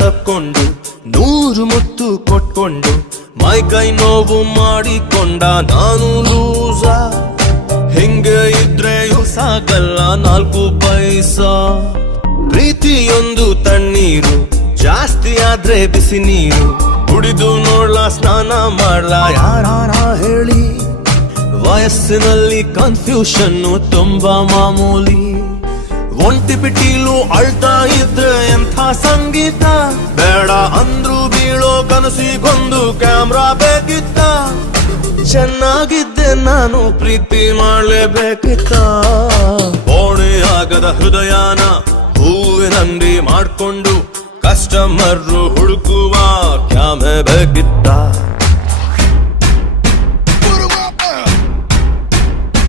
ತಕ್ಕೊಂಡು 100 ಮುತ್ತು ಕೊಟ್ಕೊಂಡು ಮೈಕೈ ನೋವು ಮಾಡಿಕೊಂಡ ನಾನು ಲೂಸ. ಹಿಂಗೆ ಇದ್ರೆಯೂ ಸಾಕಲ್ಲ 4 ಪೈಸಾ. ಪ್ರೀತಿಯೊಂದು ತಣ್ಣೀರು, ಜಾಸ್ತಿ ಆದ್ರೆ ಬಿಸಿ ನೀರು. ಕುಡಿದು ನೋಡ್ಲಾ, ಸ್ನಾನ ಮಾಡ್ಲಾ, ಯಾರಾರ ಹೇಳಿ. ವಯಸ್ಸಿನಲ್ಲಿ ಕನ್ಫ್ಯೂಷನ್ನು ತುಂಬಾ ಮಾಮೂಲಿ. ಒಂಟಿ ಪಿಟೀಲು ಅಳ್ತಾ ಇದ್ರೆ ಎಂಥ ಸಂಗೀತ. ಬೇಡ ಅಂದ್ರು ಬೀಳೋ ಕನಸಿಗೊಂದು ಕ್ಯಾಮ್ರಾ ಬೇಕಿತ್ತ. ಚೆನ್ನಾಗಿದ್ದೆ ನಾನು, ಪ್ರೀತಿ ಮಾಡಲೇಬೇಕಿತ್ತ. ಬೋಣೆ ಆಗದ ಹೃದಯನ ಹೂವಿನಂಗಡಿ ಮಾಡ್ಕೊಂಡು ಕಸ್ಟಮರ್ ಹುಡುಕುವ ಕ್ಯಾಮೆ ಬೇಕಿತ್ತ.